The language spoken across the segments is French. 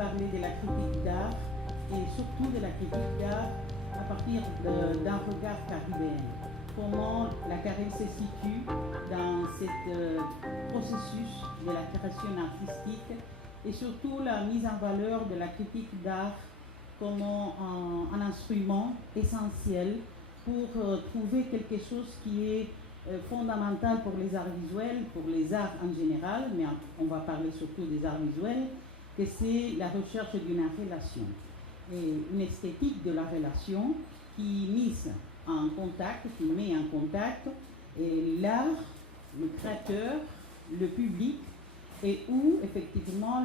parler de la critique d'art et surtout de la critique d'art à partir d'un regard caribéen. Comment la Caraïbe se situe dans ce processus de la création artistique et surtout la mise en valeur de la critique d'art comme un instrument essentiel pour trouver quelque chose qui est fondamental pour les arts visuels, pour les arts en général, mais on va parler surtout des arts visuels, que c'est la recherche d'une relation. Et une esthétique de la relation qui mise en contact, qui met en contact l'art, le créateur, le public, et où effectivement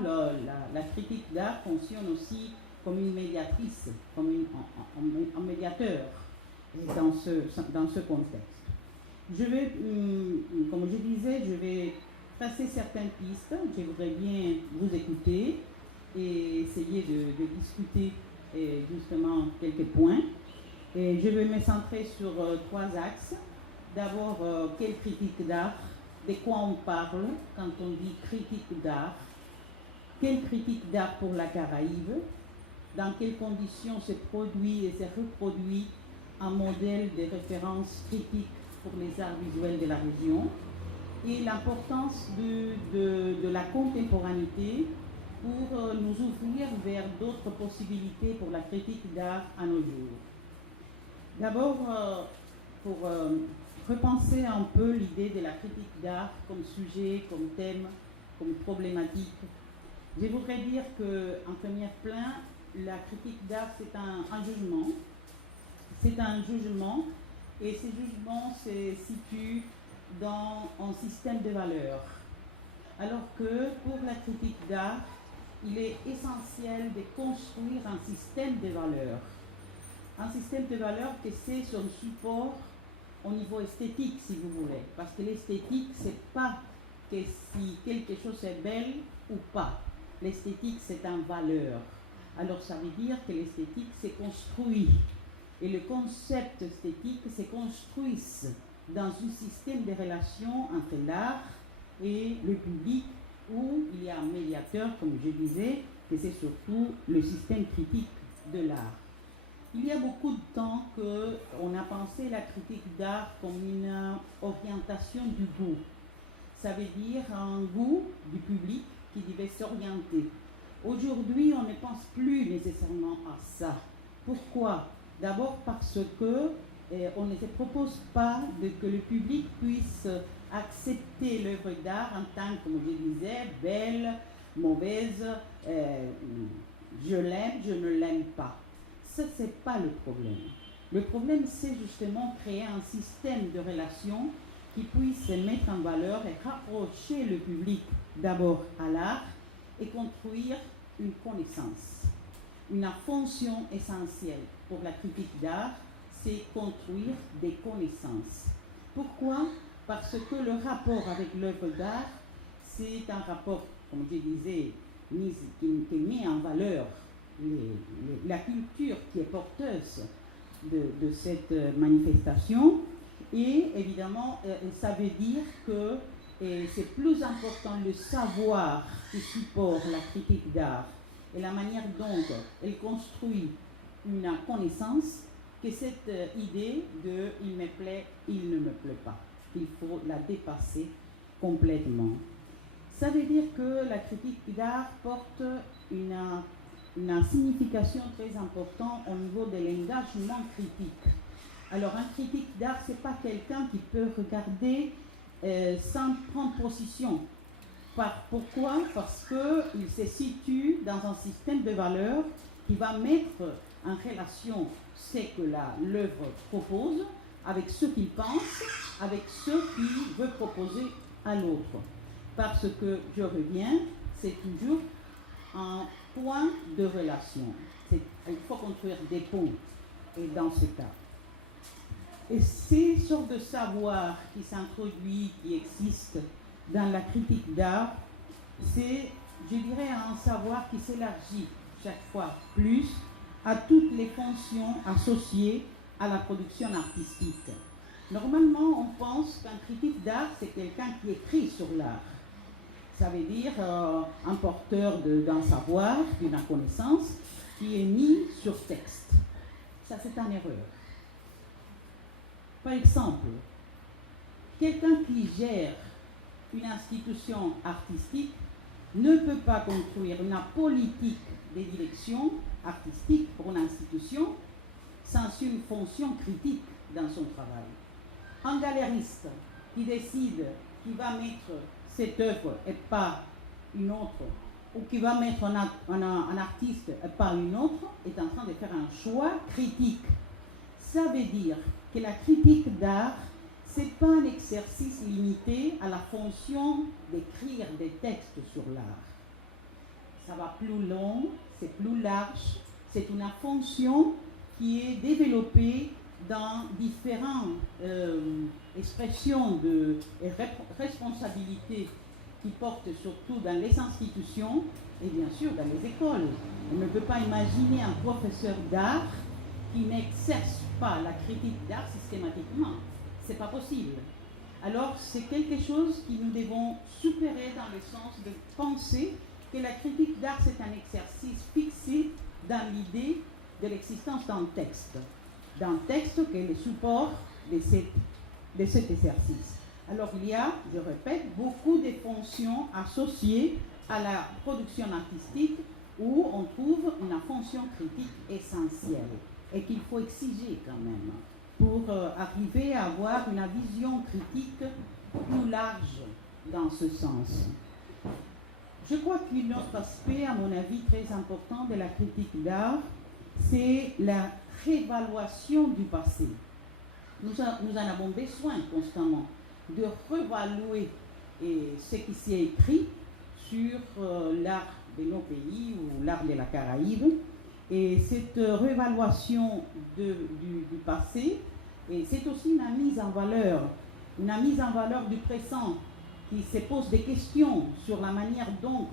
la critique d'art fonctionne aussi comme une médiatrice, comme un médiateur dans ce contexte. Je vais, comme je disais, je vais tracer certaines pistes. Je voudrais bien vous écouter et essayer de discuter justement quelques points. Et je vais me centrer sur trois axes. D'abord, quelle critique d'art? De quoi on parle quand on dit critique d'art? Quelle critique d'art pour la Caraïbe? Dans quelles conditions se produit et se reproduit un modèle de référence critique pour les arts visuels de la région? Et l'importance de la contemporanéité pour nous ouvrir vers d'autres possibilités pour la critique d'art à nos jours. D'abord, pour repenser un peu l'idée de la critique d'art comme sujet, comme thème, comme problématique, je voudrais dire qu'en premier plan, la critique d'art, c'est un jugement. C'est un jugement, et ce jugement se situe dans un système de valeurs. Alors que pour la critique d'art, il est essentiel de construire un système de valeurs. Un système de valeurs que c'est son support au niveau esthétique, si vous voulez. Parce que l'esthétique, c'est pas que si quelque chose est belle ou pas. L'esthétique, c'est un valeur. Alors ça veut dire que l'esthétique se construit. Et le concept esthétique se construit dans un système de relations entre l'art et le public, où il y a un médiateur, comme je disais, que c'est surtout le système critique de l'art. Il y a beaucoup de temps qu'on a pensé la critique d'art comme une orientation du goût. Ça veut dire un goût du public qui devait s'orienter. Aujourd'hui, on ne pense plus nécessairement à ça. Pourquoi? D'abord parce que on ne se propose pas que le public puisse accepter l'œuvre d'art en tant que, comme je disais, belle, mauvaise, je l'aime, je ne l'aime pas. Ça, ce n'est pas le problème. Le problème, c'est justement créer un système de relations qui puisse mettre en valeur et rapprocher le public d'abord à l'art et construire une connaissance. Une fonction essentielle pour la critique d'art, c'est construire des connaissances. Pourquoi? Parce que le rapport avec l'œuvre d'art, c'est un rapport, comme je disais, qui met en valeur la culture qui est porteuse de cette manifestation. Et évidemment, ça veut dire que c'est plus important le savoir qui supporte la critique d'art et la manière dont elle construit une connaissance que cette idée de « il me plaît, il ne me plaît pas ». Il faut la dépasser complètement. Ça veut dire que la critique d'art porte une signification très importante au niveau de l'engagement critique. Alors un critique d'art, ce n'est pas quelqu'un qui peut regarder sans prendre position. Pourquoi? Parce qu'il se situe dans un système de valeurs qui va mettre en relation ce que l'œuvre propose avec ce qu'il pense, avec ce qu'il veut proposer à l'autre. Parce que, je reviens, c'est toujours un point de relation. Il faut construire des ponts, et dans ce cas. Et ces sortes de savoirs qui s'introduisent, qui existent dans la critique d'art, c'est, je dirais, un savoir qui s'élargit chaque fois plus à toutes les fonctions associées à la production artistique. Normalement, on pense qu'un critique d'art, c'est quelqu'un qui écrit sur l'art. Ça veut dire un porteur d'un savoir, d'une connaissance qui est mis sur texte. Ça, c'est une erreur. Par exemple, quelqu'un qui gère une institution artistique ne peut pas construire une politique de direction artistique pour une institution sans une fonction critique dans son travail. Un galériste qui décide qu'il va mettre cette œuvre et pas une autre, ou qui va mettre un artiste et pas une autre, est en train de faire un choix critique. Ça veut dire que la critique d'art, ce n'est pas un exercice limité à la fonction d'écrire des textes sur l'art. Ça va plus long, c'est plus large, c'est une fonction qui est développée dans différentes expressions de responsabilité qui portent surtout dans les institutions et bien sûr dans les écoles. On ne peut pas imaginer un professeur d'art qui n'exerce pas la critique d'art systématiquement. C'est pas possible. Alors c'est quelque chose que nous devons supérer dans le sens de penser que la critique d'art c'est un exercice fixé dans l'idée de l'existence d'un texte qui est le support de cet exercice. Alors il y a, je répète, beaucoup de fonctions associées à la production artistique où on trouve une fonction critique essentielle et qu'il faut exiger quand même pour arriver à avoir une vision critique plus large dans ce sens. Je crois qu'un autre aspect, à mon avis, très important de la critique d'art, c'est la réévaluation du passé. Nous en avons besoin constamment de réévaluer ce qui s'est écrit sur l'art de nos pays ou l'art de la Caraïbe. Et cette réévaluation du passé, c'est aussi une mise en valeur du présent qui se pose des questions sur la manière dont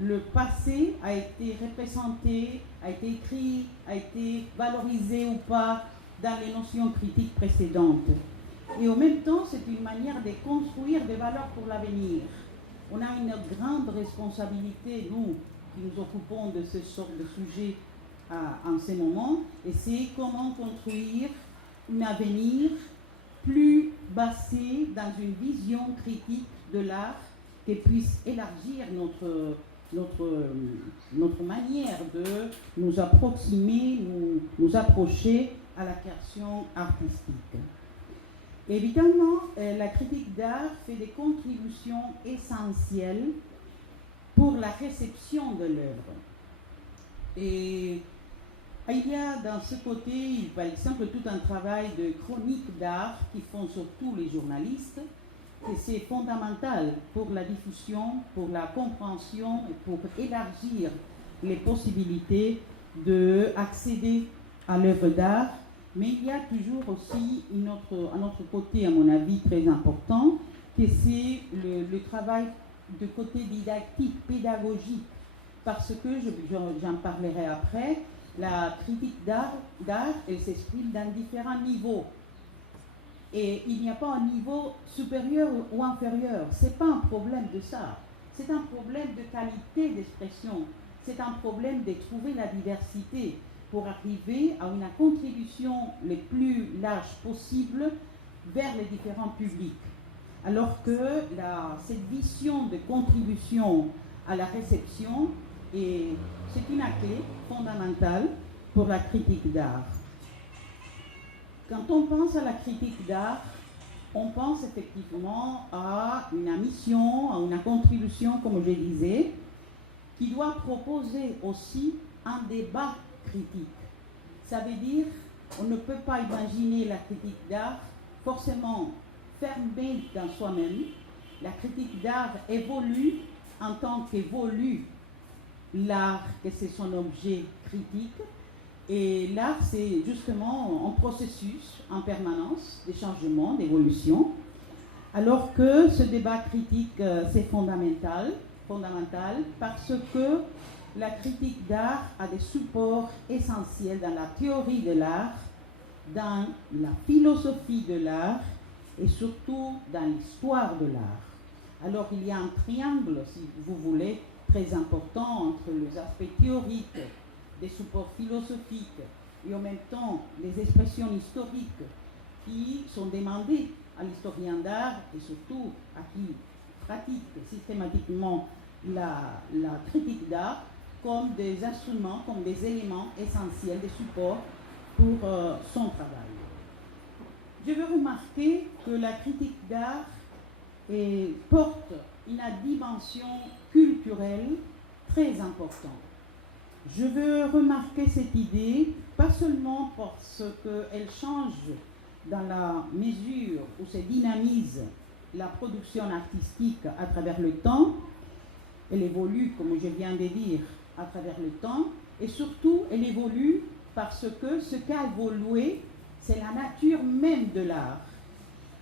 le passé a été représenté, a été écrit, a été valorisé ou pas dans les notions critiques précédentes. Et en même temps, c'est une manière de construire des valeurs pour l'avenir. On a une grande responsabilité, nous, qui nous occupons de ce genre de sujet en ce moment, et c'est comment construire un avenir plus basé dans une vision critique de l'art qui puisse élargir notre manière de nous approximer, nous approcher à la création artistique. Évidemment, la critique d'art fait des contributions essentielles pour la réception de l'œuvre. Et il y a dans ce côté, par exemple, tout un travail de chronique d'art qui font surtout les journalistes, et c'est fondamental pour la diffusion, pour la compréhension et pour élargir les possibilités d'accéder à l'œuvre d'art. Mais il y a toujours aussi un autre côté, à mon avis, très important, que c'est le travail de côté didactique, pédagogique, parce que, j'en parlerai après, la critique d'art, elle s'exprime dans différents niveaux. Et il n'y a pas un niveau supérieur ou inférieur. Ce n'est pas un problème de ça. C'est un problème de qualité d'expression. C'est un problème de trouver la diversité pour arriver à une contribution le plus large possible vers les différents publics. Alors que cette vision de contribution à la réception, c'est une clé fondamentale pour la critique d'art. Quand on pense à la critique d'art, on pense effectivement à une mission, à une contribution, comme je disais, qui doit proposer aussi un débat critique. Ça veut dire qu'on ne peut pas imaginer la critique d'art forcément fermée dans soi-même. La critique d'art évolue en tant qu'évolue l'art, que c'est son objet critique. Et l'art, c'est justement un processus en permanence de changement, d'évolution. Alors que ce débat critique, c'est fondamental parce que la critique d'art a des supports essentiels dans la théorie de l'art, dans la philosophie de l'art et surtout dans l'histoire de l'art. Alors il y a un triangle, si vous voulez, très important entre les aspects théoriques, des supports philosophiques et en même temps les expressions historiques qui sont demandées à l'historien d'art et surtout à qui pratique systématiquement la critique d'art comme des instruments, comme des éléments essentiels, des supports pour son travail. Je veux remarquer que la critique d'art porte une dimension culturelle très importante. Je veux remarquer cette idée, pas seulement parce qu'elle change dans la mesure où se dynamise la production artistique à travers le temps, elle évolue, comme je viens de dire, à travers le temps, et surtout, elle évolue parce que ce qu'a évolué, c'est la nature même de l'art.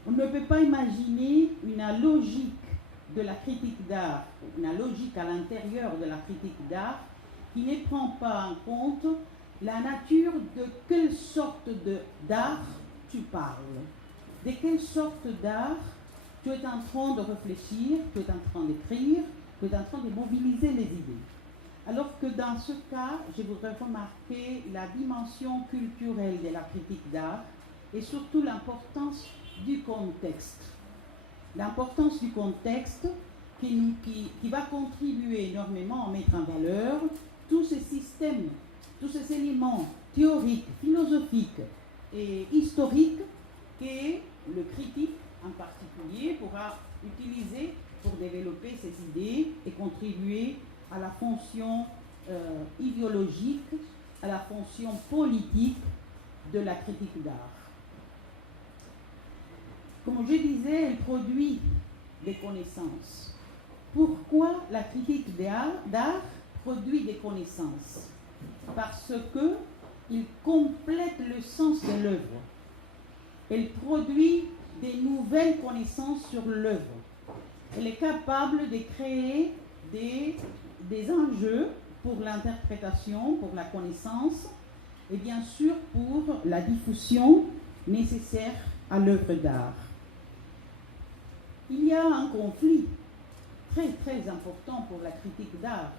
On ne peut pas imaginer une logique de la critique d'art, une logique à l'intérieur de la critique d'art, qui ne prend pas en compte la nature de quelle sorte d'art tu parles, de quelle sorte d'art tu es en train de réfléchir, tu es en train d'écrire, tu es en train de mobiliser les idées. Alors que dans ce cas, je voudrais remarquer la dimension culturelle de la critique d'art et surtout l'importance du contexte. L'importance du contexte qui va contribuer énormément à mettre en valeur tous ces systèmes, tous ces éléments théoriques, philosophiques et historiques que le critique en particulier pourra utiliser pour développer ses idées et contribuer à la fonction idéologique, à la fonction politique de la critique d'art. Comme je disais, elle produit des connaissances. Pourquoi la critique d'art produit des connaissances? Parce qu'il complète le sens de l'œuvre. Elle produit des nouvelles connaissances sur l'œuvre. Elle est capable de créer des enjeux pour l'interprétation, pour la connaissance et bien sûr pour la diffusion nécessaire à l'œuvre d'art. Il y a un conflit très très important pour la critique d'art,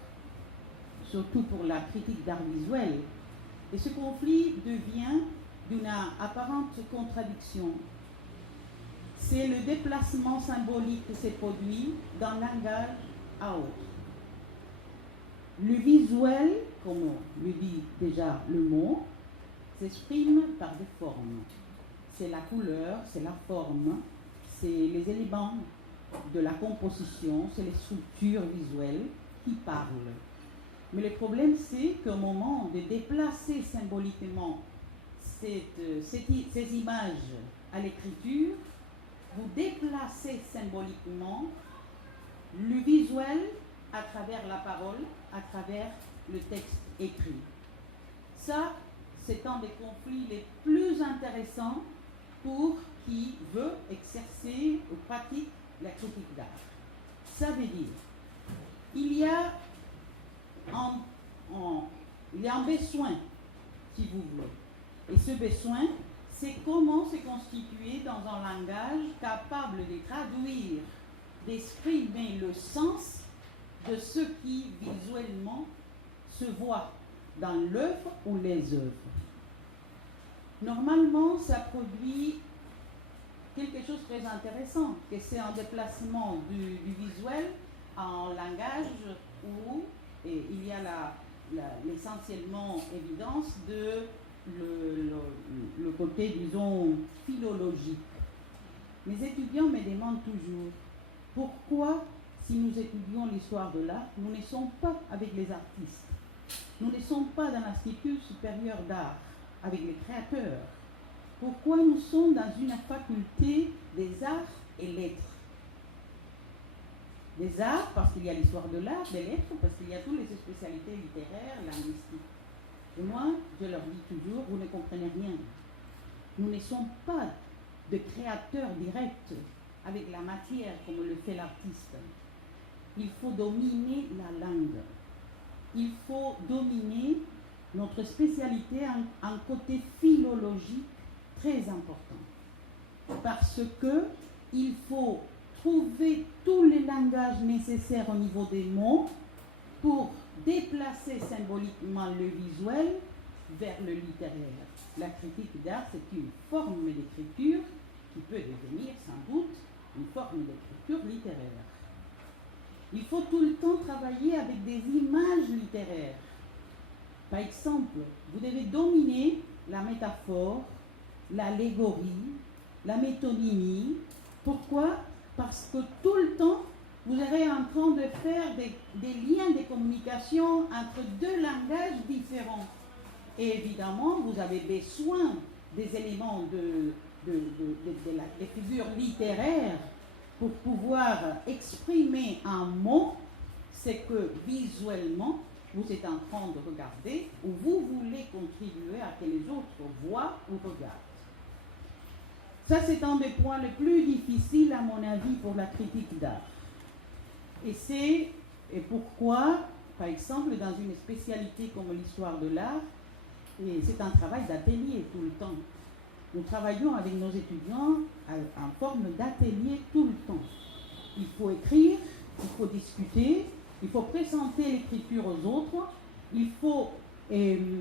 surtout pour la critique d'art visuel. Et ce conflit devient d'une apparente contradiction. C'est le déplacement symbolique qui s'est produit d'un langage à autre. Le visuel, comme le dit déjà le mot, s'exprime par des formes. C'est la couleur, c'est la forme, c'est les éléments de la composition, c'est les structures visuelles qui parlent. Mais le problème, c'est qu'au moment de déplacer symboliquement ces images à l'écriture, vous déplacez symboliquement le visuel à travers la parole, à travers le texte écrit. Ça, c'est un des conflits les plus intéressants pour qui veut exercer ou pratique la critique d'art. Ça veut dire, il y a un besoin, si vous voulez. Et ce besoin, c'est comment se constituer dans un langage capable de traduire, d'exprimer le sens de ce qui visuellement se voit dans l'œuvre ou les œuvres. Normalement, ça produit quelque chose de très intéressant, que c'est un déplacement du visuel en langage où il y a l'essentiellement évidence de le côté, disons, philologique. Mes étudiants me demandent toujours pourquoi, si nous étudions l'histoire de l'art, nous ne sommes pas avec les artistes. Nous ne sommes pas dans l'Institut supérieur d'art, avec les créateurs. Pourquoi nous sommes dans une faculté des arts et lettres? Des arts, parce qu'il y a l'histoire de l'art, des lettres, parce qu'il y a toutes les spécialités littéraires, linguistiques. Et moi, je leur dis toujours, vous ne comprenez rien. Nous ne sommes pas de créateurs directs avec la matière comme le fait l'artiste. Il faut dominer la langue. Il faut dominer notre spécialité en côté philologique très important. Parce qu'il faut trouver tous les langages nécessaires au niveau des mots pour déplacer symboliquement le visuel vers le littéraire. La critique d'art, c'est une forme d'écriture qui peut devenir sans doute une forme d'écriture littéraire. Il faut tout le temps travailler avec des images littéraires. Par exemple, vous devez dominer la métaphore, l'allégorie, la métonymie. Pourquoi? Parce que tout le temps, vous serez en train de faire des liens de communication entre deux langages différents. Et évidemment, vous avez besoin des éléments des figures littéraires pour pouvoir exprimer un mot, c'est que visuellement, vous êtes en train de regarder ou vous voulez contribuer à que les autres voient ou regardent. Ça, c'est un des points les plus difficiles, à mon avis, pour la critique d'art. Et pourquoi, par exemple, dans une spécialité comme l'histoire de l'art, c'est un travail d'atelier tout le temps. Nous travaillons avec nos étudiants en forme d'atelier tout le temps. Il faut écrire, il faut discuter, il faut présenter l'écriture aux autres, il faut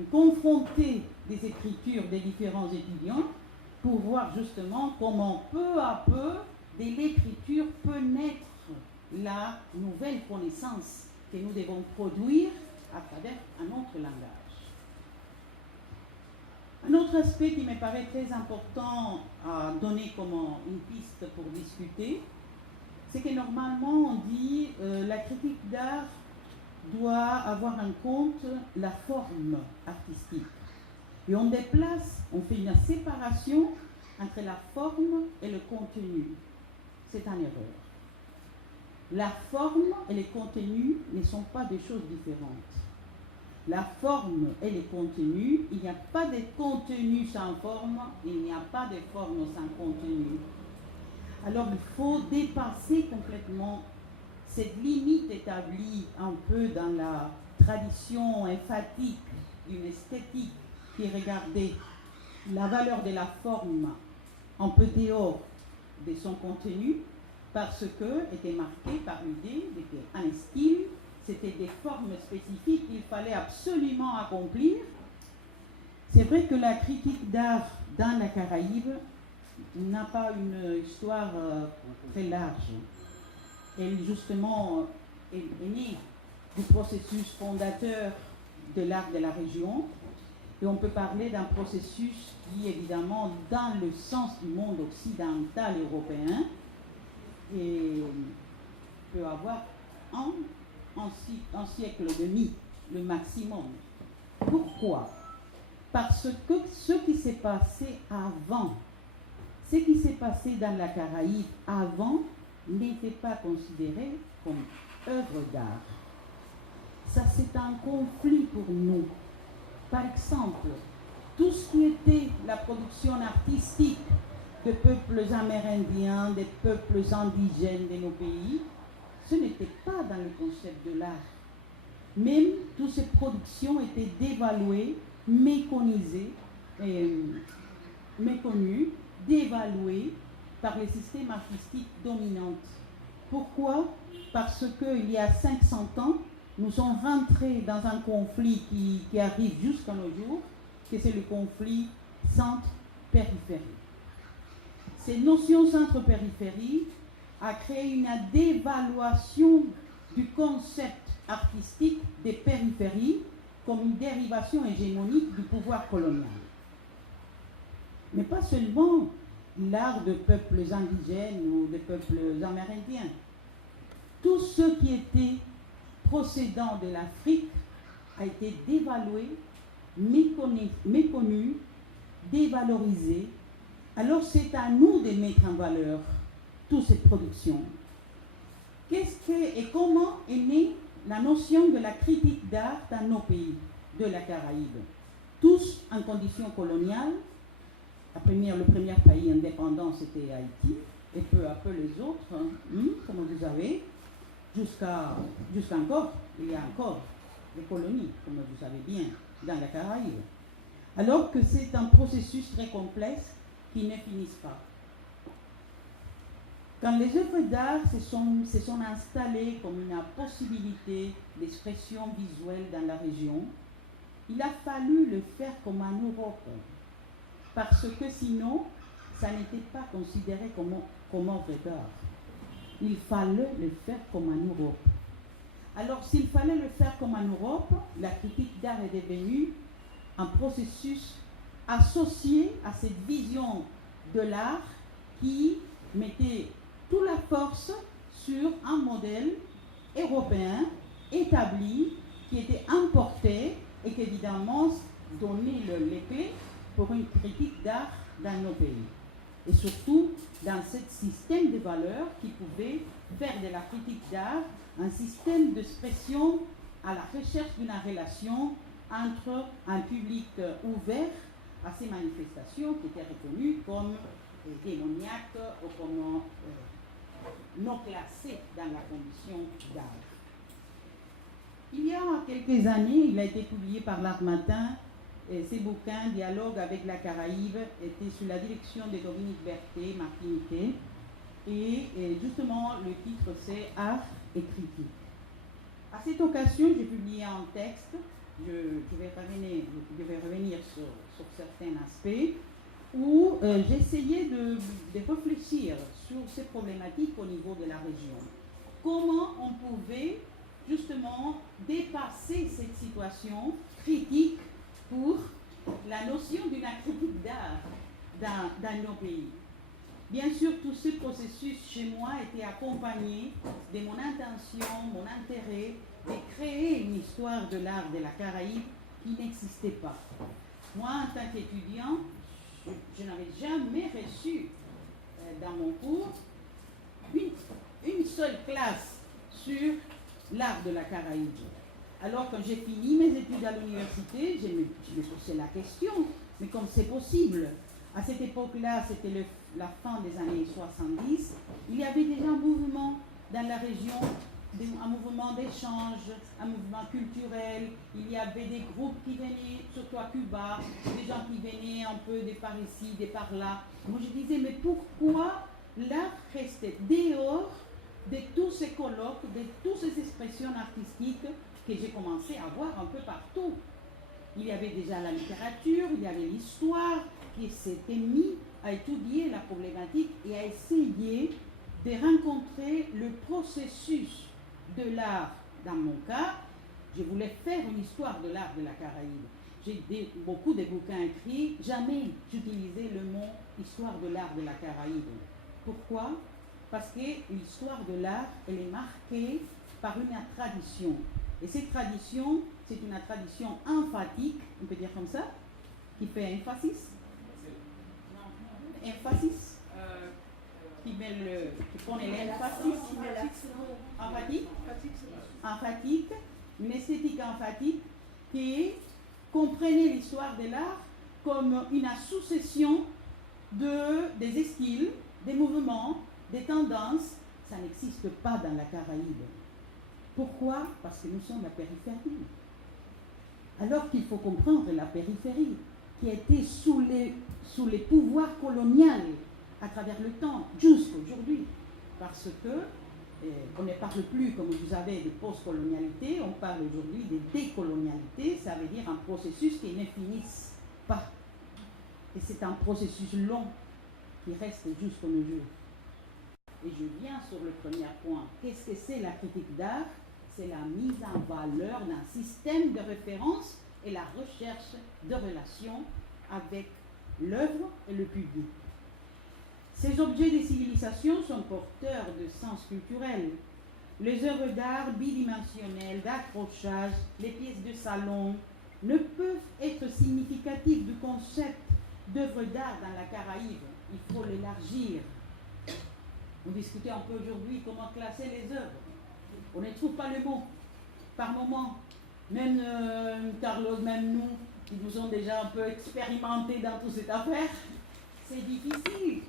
confronter des écritures des différents étudiants pour voir justement comment peu à peu de l'écriture peut naître la nouvelle connaissance que nous devons produire à travers un autre langage. Un autre aspect qui me paraît très important à donner comme une piste pour discuter, c'est que normalement on dit la critique d'art doit avoir en compte la forme artistique. Et on fait une séparation entre la forme et le contenu. C'est une erreur. La forme et le contenu ne sont pas des choses différentes. La forme et le contenu, il n'y a pas de contenu sans forme, il n'y a pas de forme sans contenu. Alors il faut dépasser complètement cette limite établie un peu dans la tradition emphatique d'une esthétique qui regardait la valeur de la forme un peu dehors de son contenu, parce que était marqué par l'idée qu'un style, c'était des formes spécifiques qu'il fallait absolument accomplir. C'est vrai que la critique d'art dans la Caraïbe n'a pas une histoire très large. Elle, justement, est née du processus fondateur de l'art de la région. Et on peut parler d'un processus qui, évidemment, dans le sens du monde occidental européen, et peut avoir un siècle et demi, le maximum. Pourquoi? Parce que ce qui s'est passé avant, ce qui s'est passé dans la Caraïbe avant, n'était pas considéré comme œuvre d'art. Ça, c'est un conflit pour nous. Par exemple, tout ce qui était la production artistique des peuples amérindiens, des peuples indigènes de nos pays, ce n'était pas dans le concept de l'art. Même toutes ces productions étaient dévaluées, méconnues, dévaluées par les systèmes artistiques dominants. Pourquoi? Parce qu'il y a 500 ans, nous sommes rentrés dans un conflit qui arrive jusqu'à nos jours, que c'est le conflit centre-périphérie. Cette notion centre-périphérie a créé une dévaluation du concept artistique des périphéries comme une dérivation hégémonique du pouvoir colonial. Mais pas seulement l'art de peuples indigènes ou des peuples amérindiens. Tout ce qui était procédant de l'Afrique a été dévalué, méconnu, dévalorisé. Alors c'est à nous de mettre en valeur toute cette production. Et comment est née la notion de la critique d'art dans nos pays de la Caraïbe? Tous en conditions coloniales. Le premier pays indépendant, c'était Haïti, et peu à peu les autres, comme vous savez, jusqu'à encore, il y a encore des colonies, comme vous savez bien, dans la Caraïbe. Alors que c'est un processus très complexe qui ne finit pas. Quand les œuvres d'art se sont installées comme une possibilité d'expression visuelle dans la région, il a fallu le faire comme en Europe, parce que sinon, ça n'était pas considéré comme œuvre d'art. Il fallait le faire comme en Europe. Alors, s'il fallait le faire comme en Europe, la critique d'art est devenue un processus associé à cette vision de l'art qui mettait toute la force sur un modèle européen établi, qui était importé et qui évidemment donnait les clés pour une critique d'art dans nos pays. Et surtout dans ce système de valeurs qui pouvait faire de la critique d'art un système d'expression à la recherche d'une relation entre un public ouvert à ces manifestations qui étaient reconnues comme démoniaques ou comme non classées dans la condition d'art. Il y a quelques années, il a été publié par l'Art Matin, ces bouquins, Dialogue avec la Caraïbe, étaient sous la direction de Dominique Berthet, martiniquais, et justement le titre c'est Art et critique. À cette occasion, j'ai publié un texte, je vais revenir sur certains aspects, où j'essayais de réfléchir sur ces problématiques au niveau de la région. Comment on pouvait justement dépasser cette situation critique pour la notion d'une critique d'art dans nos pays. Bien sûr, tout ce processus chez moi était accompagné de mon intention, mon intérêt de créer une histoire de l'art de la Caraïbe qui n'existait pas. Moi, en tant qu'étudiant, je n'avais jamais reçu dans mon cours une seule classe sur l'art de la Caraïbe. Alors, quand j'ai fini mes études à l'université, je me posais la question, mais comme c'est possible? À cette époque-là, c'était la fin des années 70, il y avait déjà un mouvement dans la région, un mouvement d'échange, un mouvement culturel, il y avait des groupes qui venaient, surtout à Cuba, des gens qui venaient un peu de par ici, de par là. Moi, je disais, mais pourquoi l'art restait dehors de tous ces colloques, de toutes ces expressions artistiques que j'ai commencé à voir un peu partout? Il y avait déjà la littérature, il y avait l'histoire qui s'était mis à étudier la problématique et à essayer de rencontrer le processus de l'art. Dans mon cas, je voulais faire une histoire de l'art de la Caraïbe. J'ai beaucoup de bouquins écrits, jamais j'utilisais le mot histoire de l'art de la Caraïbe. Pourquoi? Parce que l'histoire de l'art, elle est marquée par une tradition. Et cette tradition, c'est une tradition emphatique, on peut dire comme ça, qui fait emphasis. Emphasis, qui pone l'emphasis, emphatique, une esthétique emphatique qui comprenait l'histoire de l'art comme une association des styles, des mouvements, des tendances. Ça n'existe pas dans la Caraïbe. Pourquoi? Parce que nous sommes la périphérie. Alors qu'il faut comprendre la périphérie, qui a été sous les pouvoirs coloniaux à travers le temps, jusqu'aujourd'hui. Parce que on ne parle plus, comme vous savez, de post-colonialité, on parle aujourd'hui de décolonialité, ça veut dire un processus qui ne finisse pas. Et c'est un processus long qui reste jusqu'au nos jours. Et je viens sur le premier point. Qu'est-ce que c'est la critique d'art? C'est la mise en valeur d'un système de référence et la recherche de relations avec l'œuvre et le public. Ces objets de civilisation sont porteurs de sens culturel. Les œuvres d'art bidimensionnelles, d'accrochage, les pièces de salon ne peuvent être significatives du concept d'œuvre d'art dans la Caraïbe. Il faut l'élargir. On discutait un peu aujourd'hui comment classer les œuvres. On ne trouve pas le mot. Par moment, même Carlos, même nous, qui nous ont déjà un peu expérimenté dans toute cette affaire, c'est difficile.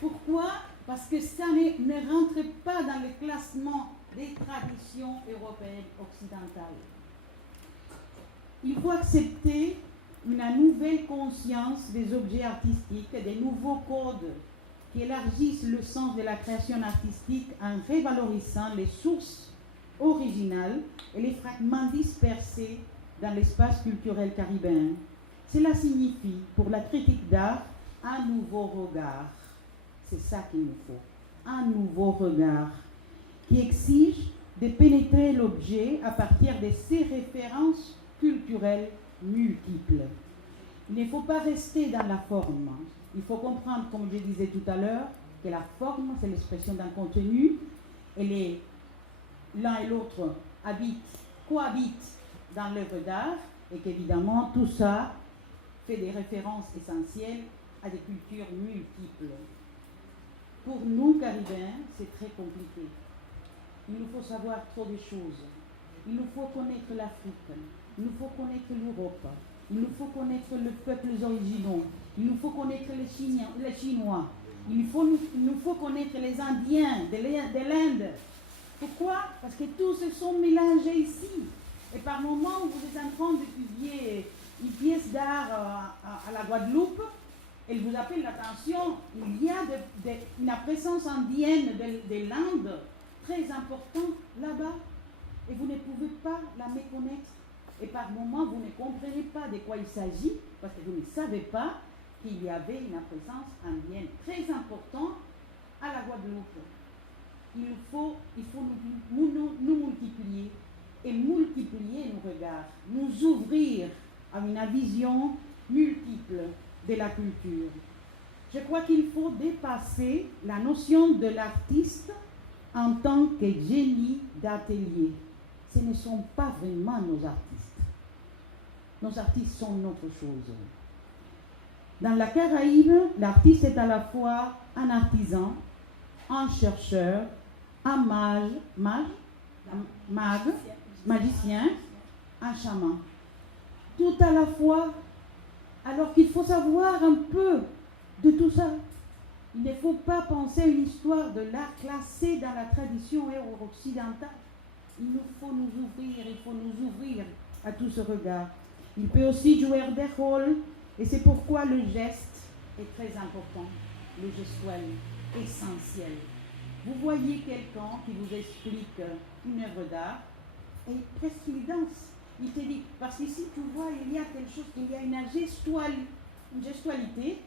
Pourquoi? Parce que ça ne rentre pas dans le classement des traditions européennes occidentales. Il faut accepter une nouvelle conscience des objets artistiques, des nouveaux codes qui élargissent le sens de la création artistique en révalorisant les sources originales et les fragments dispersés dans l'espace culturel caribéen. Cela signifie, pour la critique d'art, un nouveau regard. C'est ça qu'il nous faut, un nouveau regard qui exige de pénétrer l'objet à partir de ses références culturelles multiples. Il ne faut pas rester dans la forme. Il faut comprendre, comme je disais tout à l'heure, que la forme, c'est l'expression d'un contenu, et l'un et l'autre cohabitent dans l'œuvre d'art, et qu'évidemment, tout ça fait des références essentielles à des cultures multiples. Pour nous, Caribéens, c'est très compliqué. Il nous faut savoir trop de choses. Il nous faut connaître l'Afrique. Il nous faut connaître l'Europe. Il nous faut connaître les peuples originaux. Il nous faut connaître les Chinois. Il nous faut connaître les Indiens de l'Inde. Pourquoi? Parce que tous se sont mélangés ici. Et par moments, vous êtes en train d'étudier une pièce d'art à la Guadeloupe, elle vous appelle l'attention. Il y a une présence indienne de l'Inde très importante là-bas. Et vous ne pouvez pas la méconnaître. Et par moments, vous ne comprenez pas de quoi il s'agit, parce que vous ne savez pas qu'il y avait une présence indienne très importante à la Guadeloupe. Il faut nous multiplier et multiplier nos regards, nous ouvrir à une vision multiple de la culture. Je crois qu'il faut dépasser la notion de l'artiste en tant que génie d'atelier. Ce ne sont pas vraiment nos artistes. Nos artistes sont une autre chose. Dans la Caraïbe, l'artiste est à la fois un artisan, un chercheur, un magicien, un chaman. Tout à la fois, alors qu'il faut savoir un peu de tout ça. Il ne faut pas penser à une histoire de l'art classée dans la tradition occidentale. Il faut nous ouvrir à tout ce regard. Il peut aussi jouer des rôles, et c'est pourquoi le geste est très important, le gestuel essentiel. Vous voyez quelqu'un qui vous explique une œuvre d'art, et presque il danse. Il te dit, parce qu'ici tu vois, il y a quelque chose, il y a une gestualité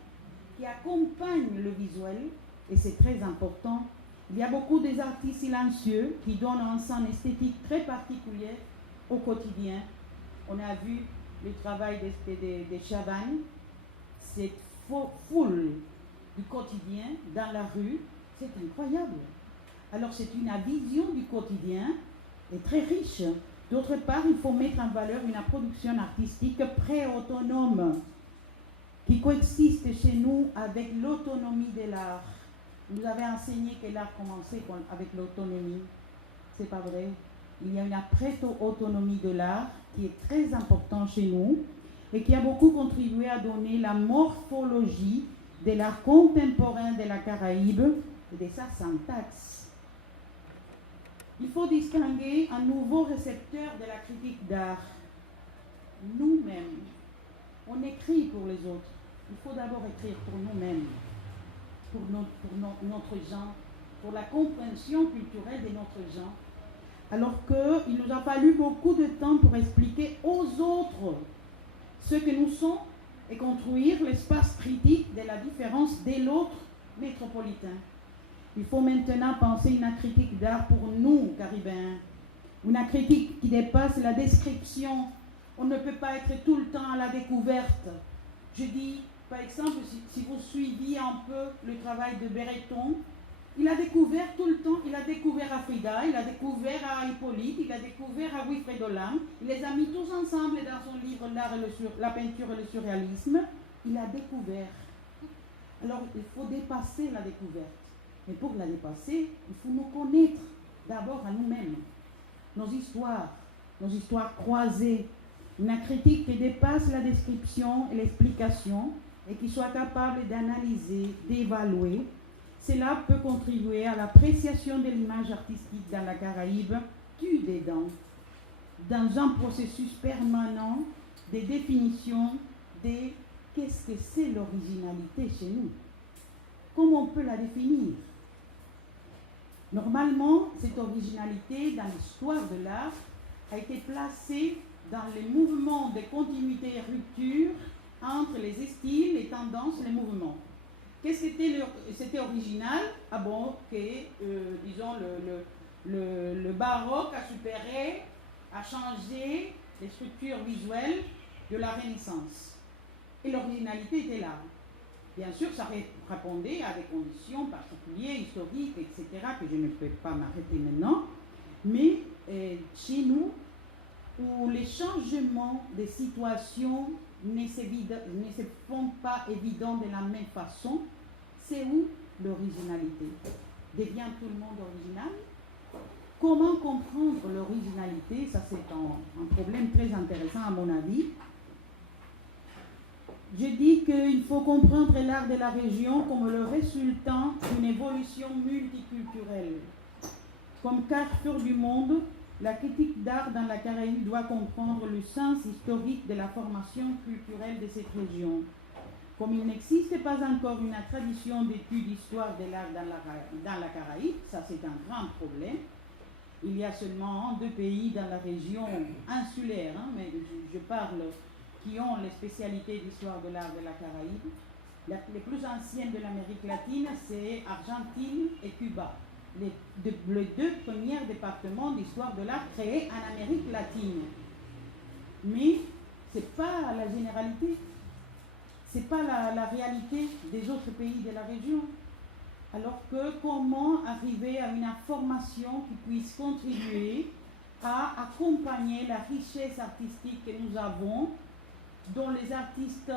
qui accompagne le visuel, et c'est très important. Il y a beaucoup d'artistes silencieux qui donnent un son esthétique très particulier au quotidien. On a vu le travail de Chavannes, cette foule du quotidien dans la rue, c'est incroyable. Alors c'est une vision du quotidien et très riche. D'autre part, il faut mettre en valeur une production artistique pré-autonome qui coexiste chez nous avec l'autonomie de l'art. Vous avez enseigné que l'art commençait avec l'autonomie. C'est pas vrai. Il y a une pré-autonomie de l'art qui est très importante chez nous et qui a beaucoup contribué à donner la morphologie de l'art contemporain de la Caraïbe et de sa syntaxe. Il faut distinguer un nouveau récepteur de la critique d'art. Nous-mêmes, on écrit pour les autres. Il faut d'abord écrire pour nous-mêmes, pour notre genre, pour la compréhension culturelle de notre genre. Alors qu'il nous a fallu beaucoup de temps pour expliquer aux autres ce que nous sommes et construire l'espace critique de la différence de l'autre métropolitain. Il faut maintenant penser une critique d'art pour nous, Caribéens. Une critique qui dépasse la description. On ne peut pas être tout le temps à la découverte. Je dis, par exemple, si vous suiviez un peu le travail de Breton, il a découvert tout le temps, il a découvert à Frida, il a découvert à Hippolyte, il a découvert à Wilfred Olam, il les a mis tous ensemble dans son livre L'art et la peinture et le surréalisme, il a découvert. Alors, il faut dépasser la découverte. Mais pour la dépasser, il faut nous connaître d'abord à nous-mêmes, nos histoires croisées, une critique qui dépasse la description et l'explication et qui soit capable d'analyser, d'évaluer. Cela peut contribuer à l'appréciation de l'image artistique dans la Caraïbe, du dedans, dans un processus permanent de définition de qu'est-ce que c'est l'originalité chez nous. comment on peut la définir? Normalement, cette originalité dans l'histoire de l'art a été placée dans les mouvements de continuité et rupture entre les styles, les tendances, les mouvements. Qu'est-ce que c'était original? Ah bon, que, disons, le baroque a supéré, a changé les structures visuelles de la Renaissance. Et l'originalité était là. Bien sûr, ça répondait à des conditions particulières, historiques, etc., que je ne peux pas m'arrêter maintenant. Mais chez nous, où les changements des situations ne se font pas évidents de la même façon, c'est où l'originalité? Devient tout le monde original? Comment comprendre l'originalité? Ça, c'est un problème très intéressant à mon avis. Je dis qu'il faut comprendre l'art de la région comme le résultant d'une évolution multiculturelle. Comme carrefour du monde, la critique d'art dans la Caraïbe doit comprendre le sens historique de la formation culturelle de cette région. Comme il n'existe pas encore une tradition d'étude d'histoire de l'art dans la Caraïbe, ça c'est un grand problème. Il y a seulement 2 pays dans la région insulaire, mais je parle qui ont les spécialités d'histoire de l'art de la Caraïbe. Les plus anciennes de l'Amérique latine, c'est Argentine et Cuba. Les 2 premiers départements d'histoire de l'art créés en Amérique latine. Mais ce n'est pas la généralité, ce n'est pas la réalité des autres pays de la région. Alors que comment arriver à une information qui puisse contribuer à accompagner la richesse artistique que nous avons, dont les artistes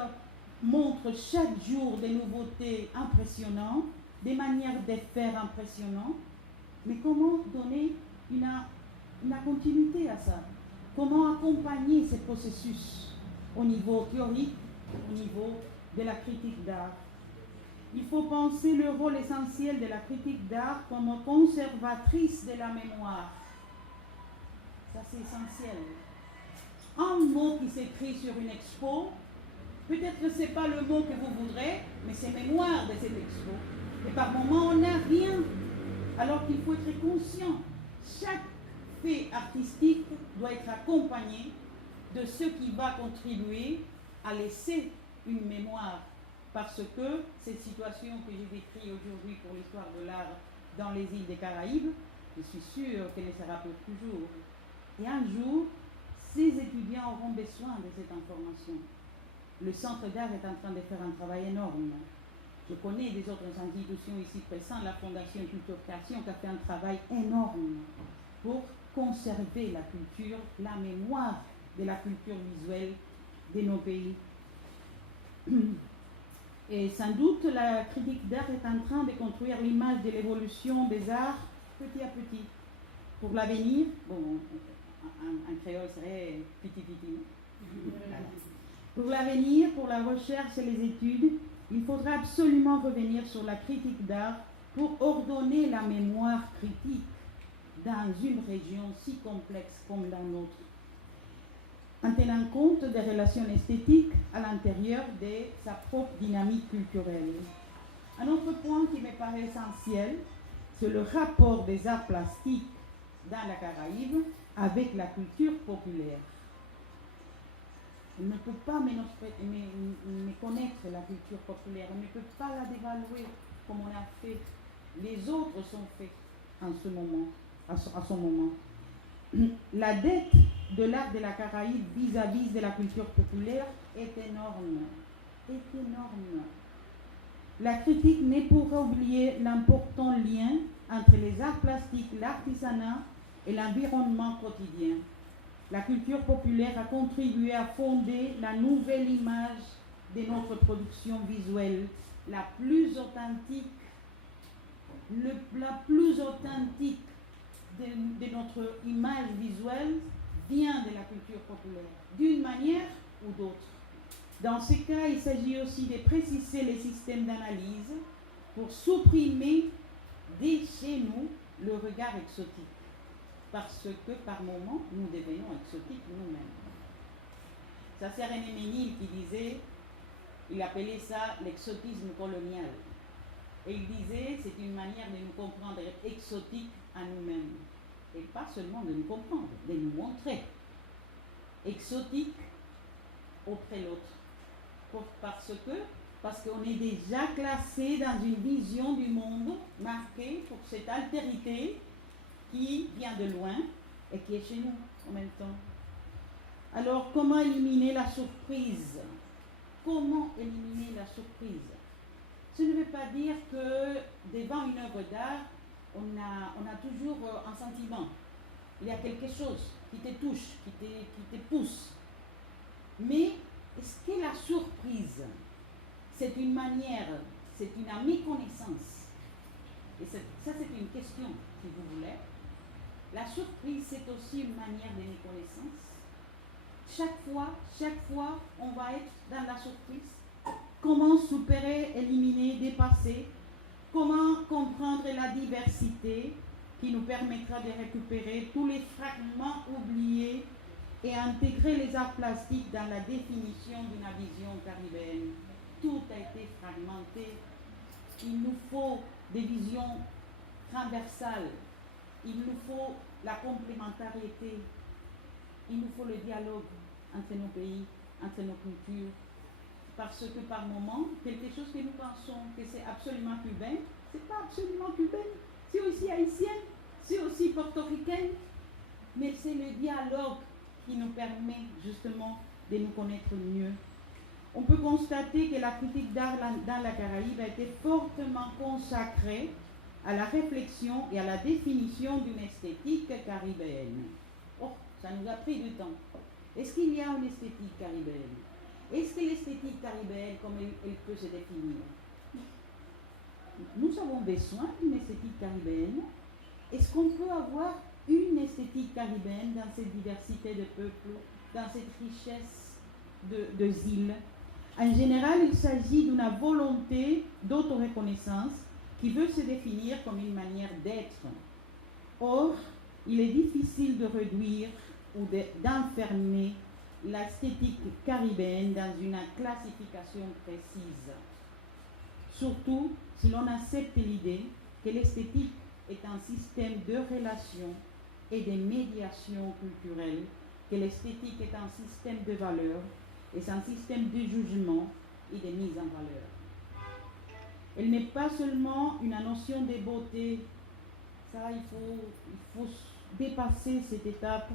montrent chaque jour des nouveautés impressionnantes, des manières de faire impressionnantes, mais comment donner une continuité à ça? Comment accompagner ces processus au niveau théorique, au niveau de la critique d'art? Il faut penser le rôle essentiel de la critique d'art comme conservatrice de la mémoire. Ça, c'est essentiel. Un mot qui s'écrit sur une expo, peut-être que ce n'est pas le mot que vous voudrez, mais c'est mémoire de cette expo. Et par moments, on n'a rien. Alors qu'il faut être conscient. Chaque fait artistique doit être accompagné de ce qui va contribuer à laisser une mémoire. Parce que cette situation que j'ai décrite aujourd'hui pour l'histoire de l'art dans les îles des Caraïbes, je suis sûre qu'elle ne sera pour toujours. Et un jour, ces étudiants auront besoin de cette information. Le Centre d'art est en train de faire un travail énorme. Je connais des autres institutions ici présentes, la Fondation Culture Création, qui a fait un travail énorme pour conserver la culture, la mémoire de la culture visuelle de nos pays. Et sans doute, la critique d'art est en train de construire l'image de l'évolution des arts petit à petit. Pour l'avenir, bon, un créole serait petit. Voilà. Pour l'avenir, pour la recherche et les études, il faudra absolument revenir sur la critique d'art pour ordonner la mémoire critique dans une région si complexe comme la nôtre, en tenant compte des relations esthétiques à l'intérieur de sa propre dynamique culturelle. Un autre point qui me paraît essentiel, c'est le rapport des arts plastiques dans la Caraïbe avec la culture populaire. On ne peut pas méconnaître la culture populaire, on ne peut pas la dévaluer comme on a fait. Les autres sont faits en ce moment, à son moment. La dette de l'art de la Caraïbe vis-à-vis de la culture populaire est énorme. La critique ne pourra oublier l'important lien entre les arts plastiques, l'artisanat et l'environnement quotidien. La culture populaire a contribué à fonder la nouvelle image de notre production visuelle, la plus authentique de notre image visuelle vient de la culture populaire, d'une manière ou d'autre. Dans ce cas, il s'agit aussi de préciser les systèmes d'analyse pour supprimer dès chez nous le regard exotique. Parce que par moments, nous devenons exotiques nous-mêmes. Ça, c'est René Ménil qui disait, il appelait ça l'exotisme colonial. Et il disait, c'est une manière de nous comprendre exotique à nous-mêmes. Et pas seulement de nous comprendre, de nous montrer exotique auprès de l'autre. Parce qu'on est déjà classé dans une vision du monde marquée pour cette altérité qui vient de loin et qui est chez nous en même temps. Alors, comment éliminer la surprise? Comment éliminer la surprise? Ce ne veut pas dire que devant une œuvre d'art, on a toujours un sentiment. Il y a quelque chose qui te touche, qui te pousse. Mais est-ce que la surprise, c'est une manière, c'est une méconnaissance? Et ça, c'est une question, si vous voulez. La surprise, c'est aussi une manière de méconnaissance. Chaque fois, on va être dans la surprise. Comment supérer, éliminer, dépasser? Comment comprendre la diversité qui nous permettra de récupérer tous les fragments oubliés et intégrer les arts plastiques dans la définition d'une vision caribéenne? Tout a été fragmenté. Il nous faut des visions transversales. Il nous faut la complémentarité. Il nous faut le dialogue entre nos pays, entre nos cultures. Parce que par moment, quelque chose que nous pensons que c'est absolument cubain, c'est pas absolument cubain. C'est aussi haïtienne, c'est aussi portoricaine. Mais c'est le dialogue qui nous permet justement de nous connaître mieux. On peut constater que la critique d'art dans la Caraïbe a été fortement consacrée à la réflexion et à la définition d'une esthétique caribéenne. Oh, ça nous a pris du temps. Est-ce qu'il y a une esthétique caribéenne? Est-ce que l'esthétique caribéenne, comme elle peut se définir? Nous avons besoin d'une esthétique caribéenne. Est-ce qu'on peut avoir une esthétique caribéenne dans cette diversité de peuples, dans cette richesse de îles? En général, il s'agit d'une volonté d'autoreconnaissance qui veut se définir comme une manière d'être. Or, il est difficile de réduire ou d'enfermer l'esthétique caribéenne dans une classification précise. Surtout si l'on accepte l'idée que l'esthétique est un système de relations et de médiation culturelle, que l'esthétique est un système de valeurs et c'est un système de jugement et de mise en valeur. Elle n'est pas seulement une notion de beauté. Ça, il faut dépasser cette étape.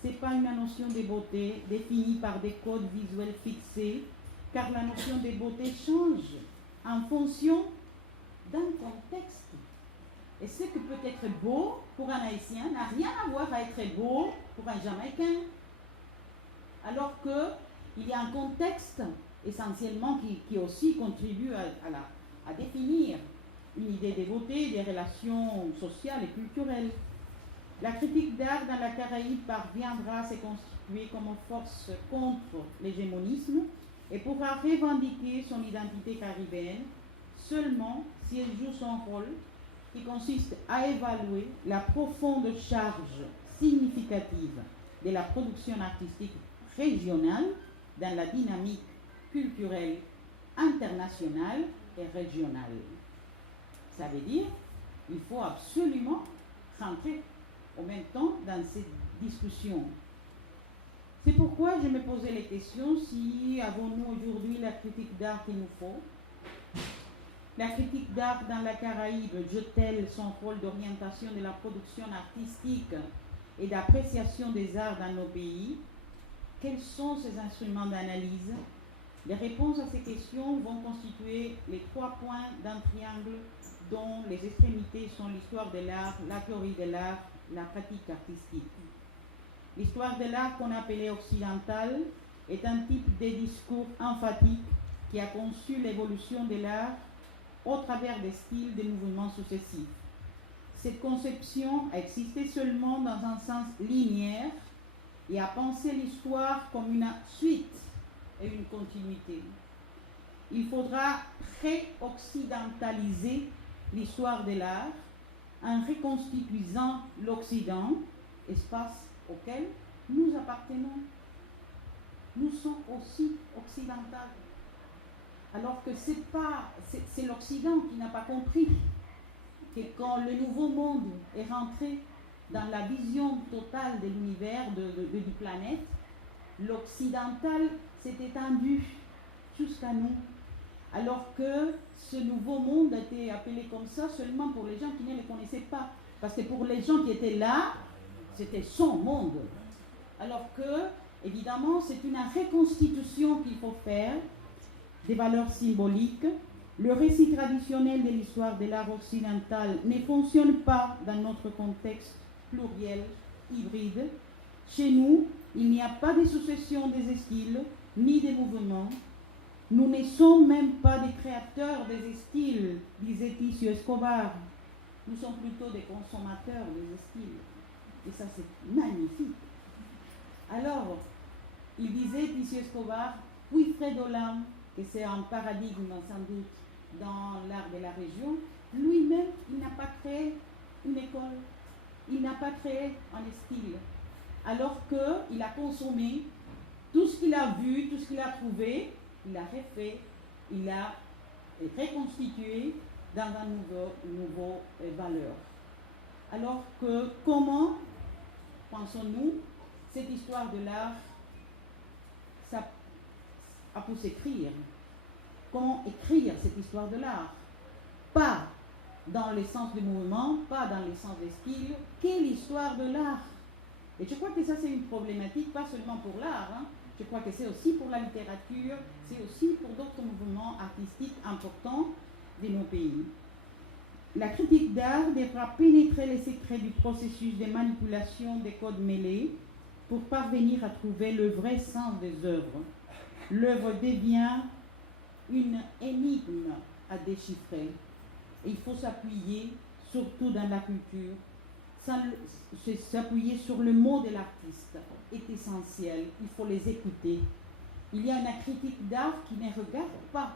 Ce n'est pas une notion de beauté définie par des codes visuels fixés, car la notion de beauté change en fonction d'un contexte. Et ce qui peut être beau pour un Haïtien n'a rien à voir à être beau pour un Jamaïcain. Alors qu'il y a un contexte essentiellement qui aussi contribue à définir une idée de beauté, des relations sociales et culturelles. La critique d'art dans la Caraïbe parviendra à se constituer comme force contre l'hégémonisme et pourra revendiquer son identité caribéenne seulement si elle joue son rôle qui consiste à évaluer la profonde charge significative de la production artistique régionale dans la dynamique culturelle internationale et régionale. Ça veut dire qu'il faut absolument rentrer en même temps dans cette discussion. C'est pourquoi je me posais les questions, si avons-nous aujourd'hui la critique d'art qu'il nous faut? La critique d'art dans la Caraïbe joue-t-elle son rôle d'orientation de la production artistique et d'appréciation des arts dans nos pays? Quels sont ces instruments d'analyse? Les réponses à ces questions vont constituer les 3 points d'un triangle dont les extrémités sont l'histoire de l'art, la théorie de l'art, la pratique artistique. L'histoire de l'art qu'on appelait occidentale est un type de discours emphatique qui a conçu l'évolution de l'art au travers des styles de mouvements successifs. Cette conception a existé seulement dans un sens linéaire et a pensé l'histoire comme une suite et une continuité. Il faudra pré-occidentaliser l'histoire de l'art en reconstituant l'Occident, espace auquel nous appartenons. Nous sommes aussi occidentaux. Alors que c'est l'Occident qui n'a pas compris que quand le nouveau monde est rentré dans la vision totale de l'univers, du planète, l'occidental s'est étendu jusqu'à nous. Alors que ce nouveau monde a été appelé comme ça seulement pour les gens qui ne le connaissaient pas. Parce que pour les gens qui étaient là, c'était son monde. Alors que, évidemment, c'est une reconstitution qu'il faut faire des valeurs symboliques. Le récit traditionnel de l'histoire de l'art occidental ne fonctionne pas dans notre contexte pluriel, hybride. Chez nous, il n'y a pas de succession des styles, ni des mouvements. Nous ne sommes même pas des créateurs des styles, disait Ticio Escobar. Nous sommes plutôt des consommateurs des styles. Et ça, c'est magnifique. Alors, il disait, Ticio Escobar, Wilfredo Lam, que c'est un paradigme sans doute dans l'art de la région, lui-même, il n'a pas créé une école, il n'a pas créé un style, alors qu'il a consommé tout ce qu'il a vu, tout ce qu'il a trouvé, il a refait, il a reconstitué dans un nouveau valeur. Alors que comment, pensons-nous, cette histoire de l'art, ça a pu s'écrire? Comment écrire cette histoire de l'art? Pas dans le sens du mouvement, pas dans le sens des styles. Quelle histoire de l'art? Et je crois que ça, c'est une problématique, pas seulement pour l'art, hein. Je crois que c'est aussi pour la littérature, c'est aussi pour d'autres mouvements artistiques importants de nos pays. La critique d'art devra pénétrer les secrets du processus de manipulation des codes mêlés pour parvenir à trouver le vrai sens des œuvres. L'œuvre devient une énigme à déchiffrer. Et il faut s'appuyer, surtout dans la culture, s'appuyer sur le mot de l'artiste est essentiel. Il faut les écouter. Il y a une critique d'art qui ne regarde pas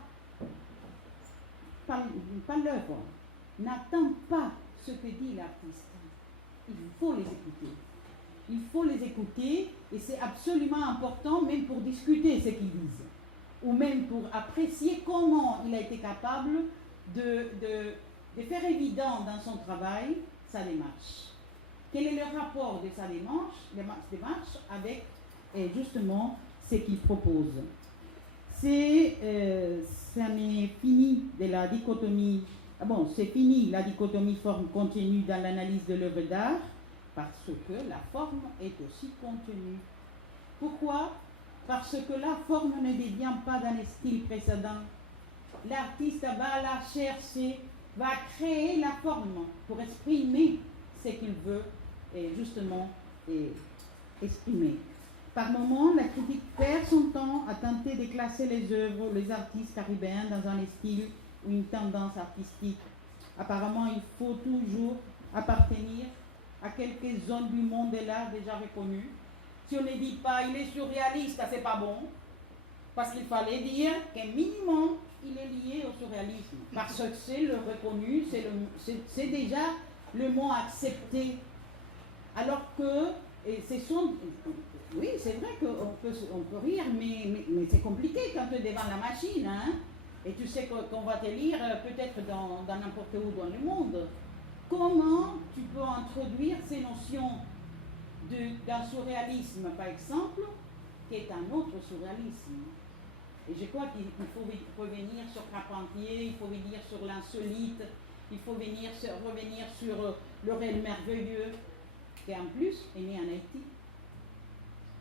l'œuvre, n'attend pas ce que dit l'artiste. Il faut les écouter. Il faut les écouter et c'est absolument important même pour discuter ce qu'ils disent ou même pour apprécier comment il a été capable de faire évident dans son travail sa démarche. Quel est le rapport de sa démarche avec justement ce qu'il propose? Ça n'est fini de la dichotomie. C'est fini la dichotomie forme-contenu dans l'analyse de l'œuvre d'art parce que la forme est aussi contenue. Pourquoi? Parce que la forme ne devient pas d'un style précédent. L'artiste va la chercher, va créer la forme pour exprimer ce qu'il veut justement exprimer. Par moments, la critique perd son temps à tenter de classer les œuvres, les artistes caribéens dans un style ou une tendance artistique. Apparemment, il faut toujours appartenir à quelques zones du monde de l'art déjà reconnues. Si on ne dit pas il est surréaliste, c'est pas bon, parce qu'il fallait dire qu'un minimum il est lié au surréalisme, parce que c'est le reconnu, c'est déjà le mot accepté. Alors que, oui, c'est vrai qu'on peut rire, mais c'est compliqué quand tu es devant la machine, hein, et tu sais qu'on va te lire peut-être dans n'importe où dans le monde. Comment tu peux introduire ces notions d'un surréalisme, par exemple, qui est un autre surréalisme? Et je crois qu'il faut revenir sur Carpentier, il faut revenir sur l'insolite, il faut revenir sur le réel merveilleux, qui en plus est né en Haïti.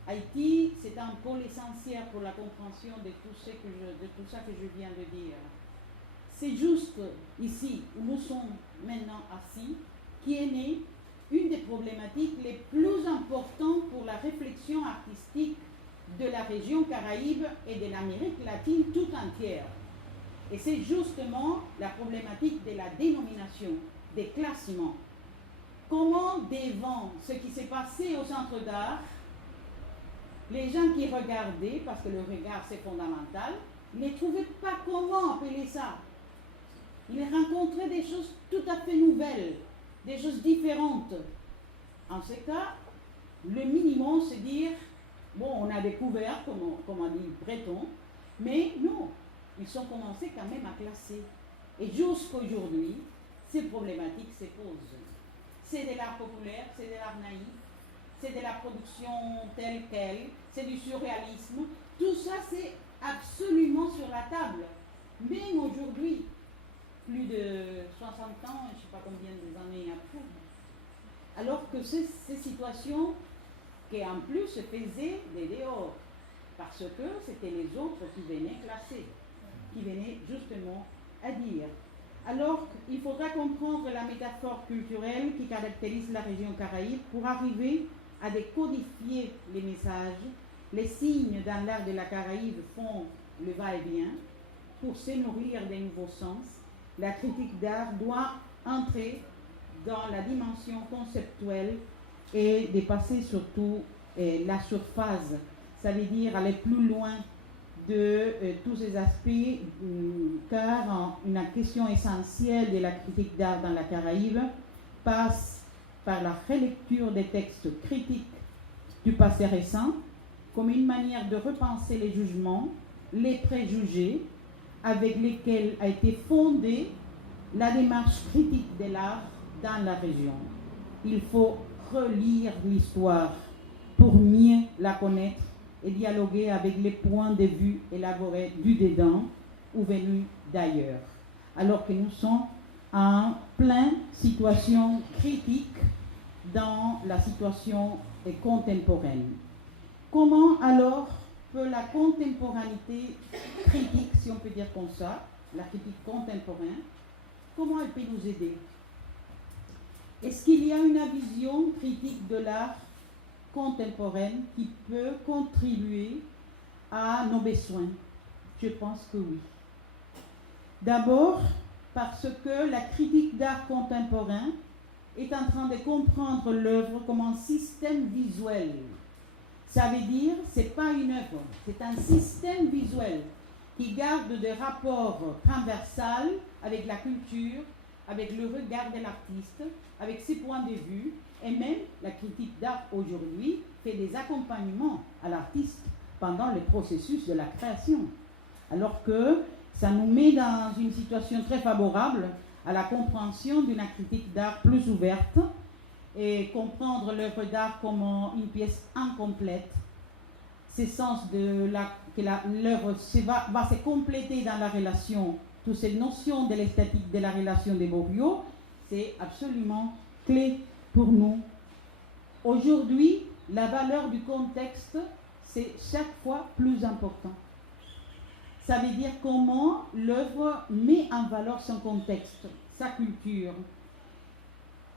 Haïti, c'est un pôle essentiel pour la compréhension de tout ça que je viens de dire. C'est juste ici, où nous sommes maintenant assis, qui est née une des problématiques les plus importantes pour la réflexion artistique de la région Caraïbe et de l'Amérique latine tout entière. Et c'est justement la problématique de la dénomination, des classements. Comment devant ce qui s'est passé au centre d'art, les gens qui regardaient, parce que le regard c'est fondamental, ne trouvaient pas comment appeler ça. Ils rencontraient des choses tout à fait nouvelles, des choses différentes. En ce cas, le minimum c'est dire, bon, on a découvert, comme a dit Breton, mais non, ils ont commencé quand même à classer. Et jusqu'aujourd'hui, ces problématiques se posent. C'est de l'art populaire, c'est de l'art naïf, c'est de la production telle qu'elle, c'est du surréalisme. Tout ça, c'est absolument sur la table. Même aujourd'hui, plus de 60 ans, je ne sais pas combien d'années après, alors que ces situations qui en plus se faisaient des dehors, parce que c'était les autres qui venaient classer, qui venaient justement à dire. Alors, il faudra comprendre la métaphore culturelle qui caractérise la région Caraïbe pour arriver à décodifier les messages. Les signes dans l'art de la Caraïbe font le va-et-vient pour se nourrir des nouveaux sens. La critique d'art doit entrer dans la dimension conceptuelle et dépasser surtout la surface. Ça veut dire aller plus loin de tous ces aspects, car une question essentielle de la critique d'art dans la Caraïbe passe par la relecture des textes critiques du passé récent comme une manière de repenser les jugements, les préjugés avec lesquels a été fondée la démarche critique de l'art dans la région. Il faut relire l'histoire pour mieux la connaître et dialoguer avec les points de vue élaborés du dedans ou venus d'ailleurs, alors que nous sommes en pleine situation critique dans la situation contemporaine. Comment alors peut la contemporanéité critique, si on peut dire comme ça, la critique contemporaine, comment elle peut nous aider? Est-ce qu'il y a une vision critique de l'art contemporaine qui peut contribuer à nos besoins? Je pense que oui. D'abord, parce que la critique d'art contemporain est en train de comprendre l'œuvre comme un système visuel. Ça veut dire, ce n'est pas une œuvre, c'est un système visuel qui garde des rapports transversaux avec la culture, avec le regard de l'artiste, avec ses points de vue, et même la critique d'art aujourd'hui fait des accompagnements à l'artiste pendant le processus de la création. Alors que ça nous met dans une situation très favorable à la compréhension d'une critique d'art plus ouverte et comprendre l'œuvre d'art comme une pièce incomplète. Ce sens que l'œuvre va se compléter dans la relation. Toutes ces notions de l'esthétique de la relation des Bourriaux, c'est absolument clé pour nous. Aujourd'hui, la valeur du contexte, c'est chaque fois plus important. Ça veut dire comment l'œuvre met en valeur son contexte, sa culture.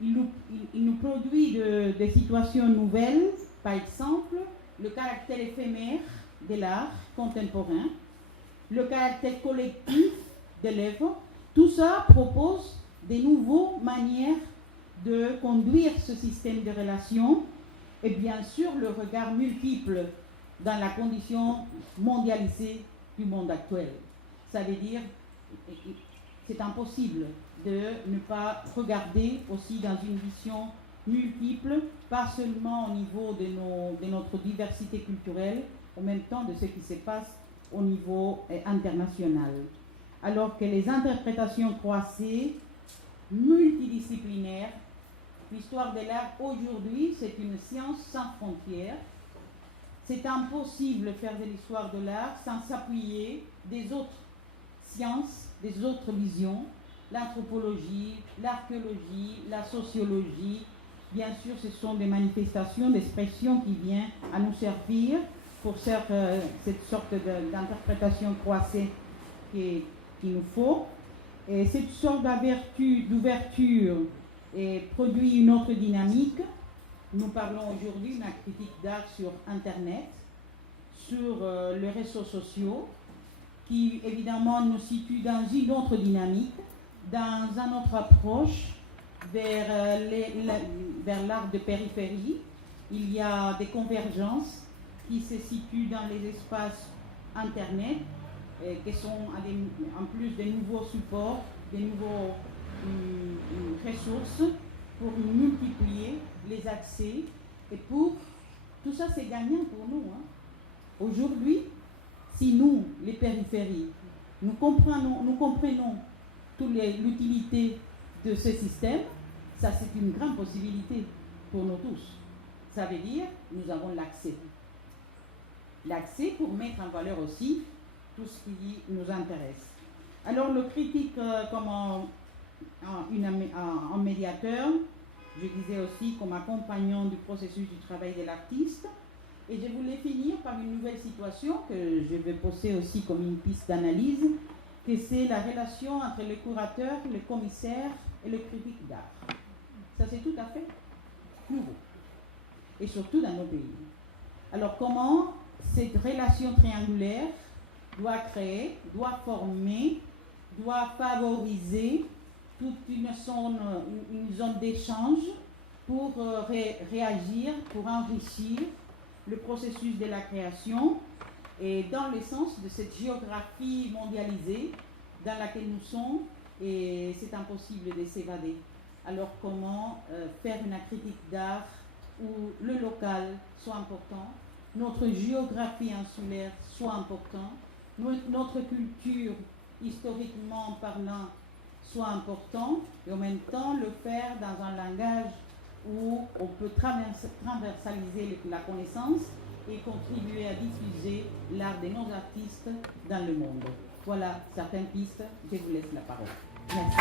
Il nous produit des situations nouvelles, par exemple, le caractère éphémère de l'art contemporain, le caractère collectif de l'œuvre. Tout ça propose de nouvelles manières de conduire ce système de relations et bien sûr le regard multiple dans la condition mondialisée du monde actuel. Ça veut dire c'est impossible de ne pas regarder aussi dans une vision multiple, pas seulement au niveau de notre diversité culturelle, en même temps de ce qui se passe au niveau international. Alors que les interprétations croisées, multidisciplinaires, l'histoire de l'art aujourd'hui, c'est une science sans frontières. C'est impossible de faire de l'histoire de l'art sans s'appuyer des autres sciences, des autres visions, l'anthropologie, l'archéologie, la sociologie. Bien sûr, ce sont des manifestations, d'expressions qui viennent à nous servir pour faire cette sorte d'interprétation croisée qu'il nous faut. Et cette sorte d'ouverture produit une autre dynamique. Nous parlons aujourd'hui de la critique d'art sur Internet, sur les réseaux sociaux, qui évidemment nous situe dans une autre dynamique, dans une autre approche vers l'art de périphérie. Il y a des convergences qui se situent dans les espaces Internet, qui sont en plus de nouveaux supports, de nouveaux ressources pour multiplier les accès. Et pour tout ça, c'est gagnant pour nous. Aujourd'hui, si nous, les périphéries, nous comprenons toute l'utilité de ce système, ça c'est une grande possibilité pour nous tous. Ça veut dire nous avons l'accès. L'accès pour mettre en valeur aussi tout ce qui nous intéresse. Alors le critique comme un médiateur, je disais aussi comme accompagnant du processus du travail de l'artiste. Et je voulais finir par une nouvelle situation que je vais poser aussi comme une piste d'analyse, que c'est la relation entre le curateur, le commissaire et le critique d'art. Ça c'est tout à fait nouveau, et surtout dans nos pays. Alors comment cette relation triangulaire doit créer, doit former, doit favoriser toute une zone d'échange pour réagir, pour enrichir le processus de la création et dans le sens de cette géographie mondialisée dans laquelle nous sommes et c'est impossible de s'évader. Alors comment faire une critique d'art où le local soit important, notre géographie insulaire soit important, notre culture historiquement parlant soit important et en même temps le faire dans un langage où on peut transversaliser la connaissance et contribuer à diffuser l'art de nos artistes dans le monde. Voilà certaines pistes, je vous laisse la parole. Merci.